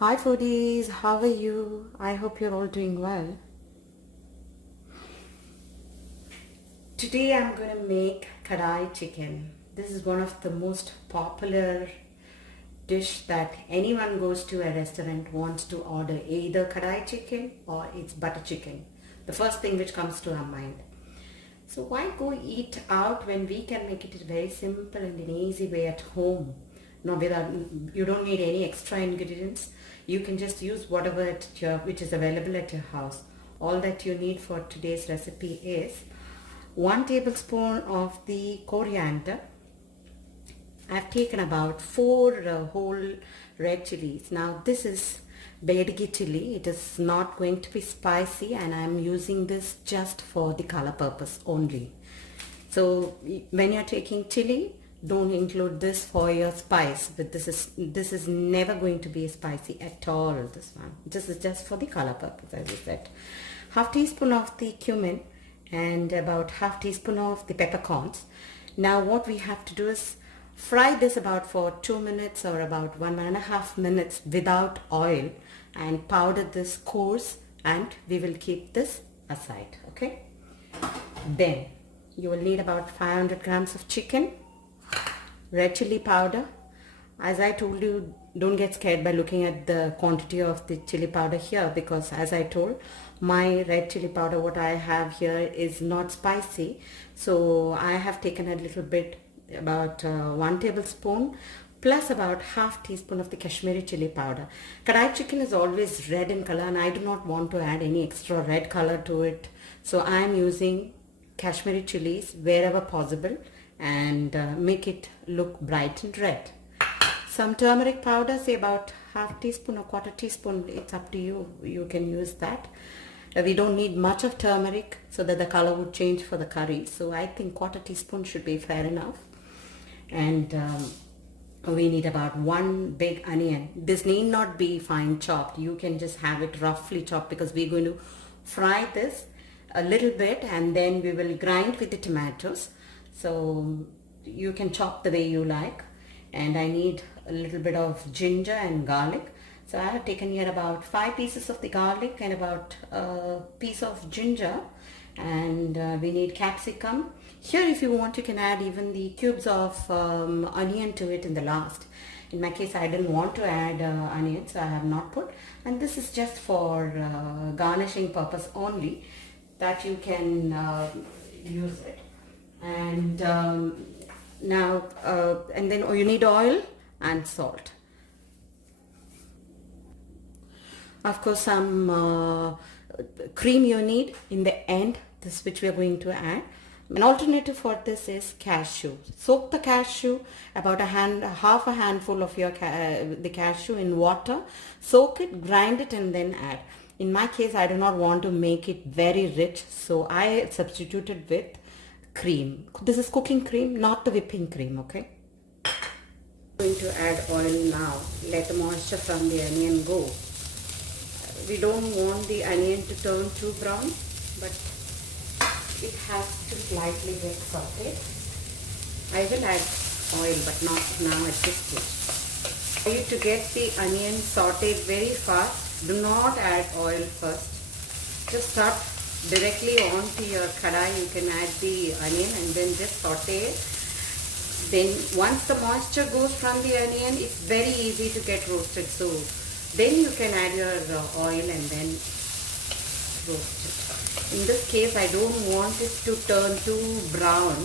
Hi foodies, how are you? I hope you're all doing well. Today I'm going to make Kadai chicken. This is one of the most popular dish that anyone goes to a restaurant wants to order, either Kadai chicken or it's butter chicken. The first thing which comes to our mind. So why go eat out when we can make it very simple and an easy way at home? No, without, you don't need any extra ingredients. You can just use whatever which is available at your house. All that you need for today's recipe is 1 tablespoon of the coriander. I've taken about 4 whole red chilies. Now this is Bedigi chili. It is not going to be spicy and I'm using this just for the color purpose only. So when you're taking chili, don't include this for your spice, but this is never going to be spicy at all. This is just for the color purpose, as I said. Half teaspoon of the cumin and about half teaspoon of the peppercorns. Now what we have to do is fry this about for 2 minutes or about 1.5 minutes without oil and powder this coarse, and we will keep this aside. Okay, then you will need about 500 grams of chicken, red chili powder. As I told you, don't get scared by looking at the quantity of the chili powder here, because as I told, my red chili powder what I have here is not spicy, so I have taken a little bit, about 1 tablespoon plus about half teaspoon of the Kashmiri chili powder. Kadai chicken is always red in color and I do not want to add any extra red color to it, so I am using Kashmiri chilies wherever possible and make it look bright and red. Some turmeric powder, say about half teaspoon or quarter teaspoon, it's up to you, you can use that. We don't need much of turmeric so that the color would change for the curry, so I think quarter teaspoon should be fair enough. And we need about 1 big onion. This need not be fine chopped, you can just have it roughly chopped because we're going to fry this a little bit and then we will grind with the tomatoes. So you can chop the way you like. And I need a little bit of ginger and garlic. So I have taken here about 5 pieces of the garlic and about a piece of ginger, and we need capsicum. Here if you want you can add even the cubes of onion to it in the last. In my case I didn't want to add onion, so I have not put, and this is just for garnishing purpose only, that you can use it. And now and then you need oil and salt. Of course some cream you need in the end, this which we are going to add. An alternative for this is cashew. Soak the cashew, about half a handful of your the cashew in water, soak it, grind it and then add. In my case I do not want to make it very rich, so I substituted with cream. This is cooking cream, not the whipping cream. Okay, I'm going to add oil now. Let the moisture from the onion go. We don't want the onion to turn too brown, but it has to slightly get sauteed. I will add oil, but not now at this stage. For you to get the onion sauteed very fast, do not add oil first. Just start directly onto your kadai. You can add the onion and then just saute it. Then once the moisture goes from the onion, it's very easy to get roasted. So then you can add your oil and then roast it. In this case I don't want it to turn too brown.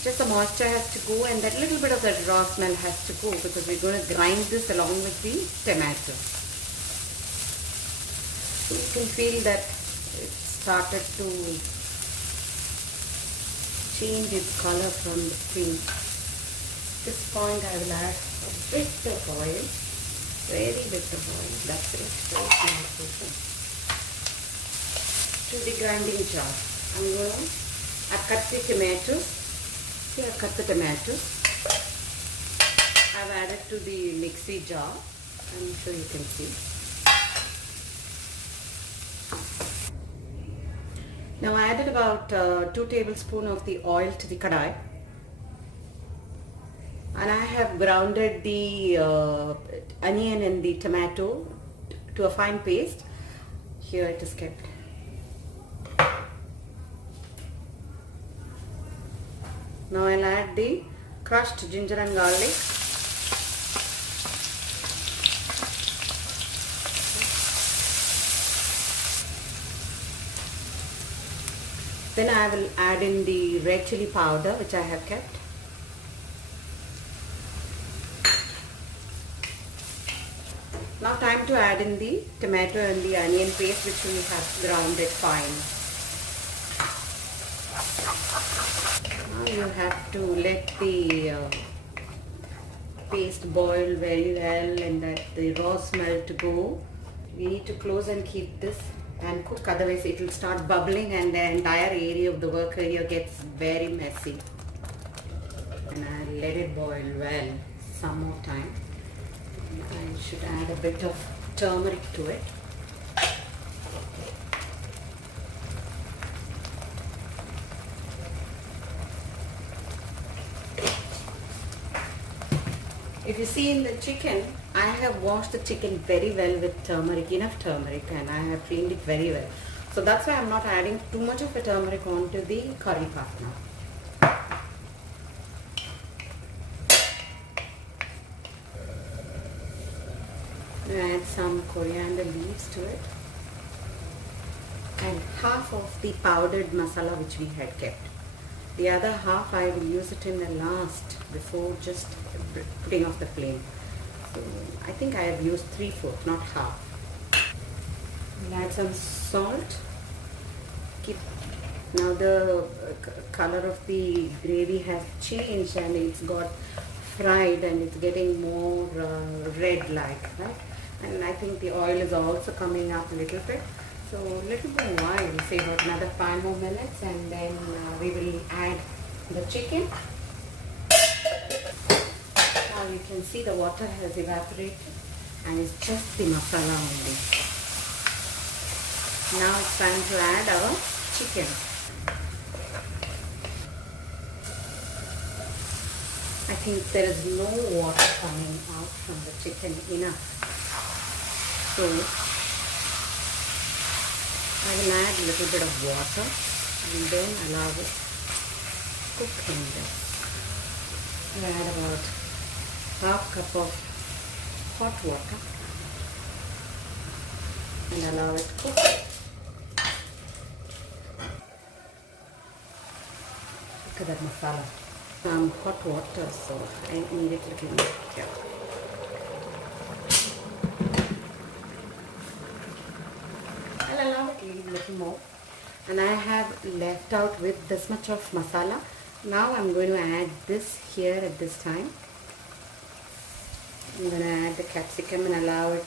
Just the moisture has to go and that little bit of that raw smell has to go, because we're going to grind this along with the tomato. So you can feel that it started to change its color from the cream. At this point I will add a bit of oil, very bit of oil, that's it, very small portion, to the grinding jar. I've cut the tomatoes. See, I've cut the tomatoes. I've added to the mixie jar. I'm sure you can see. Now I added about 2 tablespoons of the oil to the kadai. And I have grounded the onion and the tomato to a fine paste. Here it is kept. Now I'll add the crushed ginger and garlic. Then I will add in the red chili powder which I have kept. Now time to add in the tomato and the onion paste which we have grounded fine. Now you have to let the paste boil very well and that the raw smell to go. We need to close and keep this and cook, otherwise it will start bubbling and the entire area of the work area gets very messy. And I'll let it boil well some more time. I should add a bit of turmeric to it. If you see in the chicken, I have washed the chicken very well with turmeric, enough turmeric, and I have cleaned it very well. So that's why I'm not adding too much of a turmeric onto the curry puff now. Add some coriander leaves to it and half of the powdered masala which we had kept. The other half I will use it in the last before just putting off the flame. So I think I have used 3/4, not half. We'll add some salt. Now the color of the gravy has changed and it's got fried and it's getting more red like, right? And I think the oil is also coming up a little bit. So a little bit while, say about another 5 more minutes, and then we will add the chicken. Now you can see the water has evaporated and it's just the masala only. Now it's time to add our chicken. I think there is no water coming out from the chicken enough. So I will add a little bit of water and then allow it to cook in this. I'll add about half cup of hot water and allow it to cook. Look at that masala. Some hot water, so I need it a little more here. I'll allow it a little more, and I have left out with this much of masala. Now I'm going to add this here at this time. I'm going to add the capsicum and allow it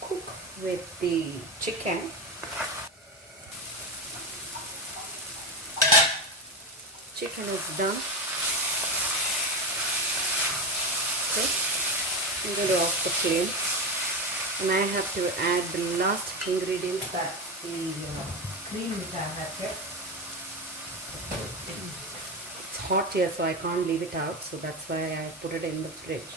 cook with the chicken. Chicken is done. Okay, I'm going to off the flame, and I have to add the last ingredient, that the cream which I have kept. It's hot here, so I can't leave it out, so that's why I put it in the fridge.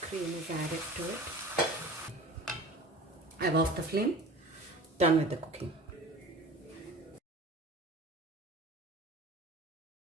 Cream is added to it. I've off the flame. Done with the cooking.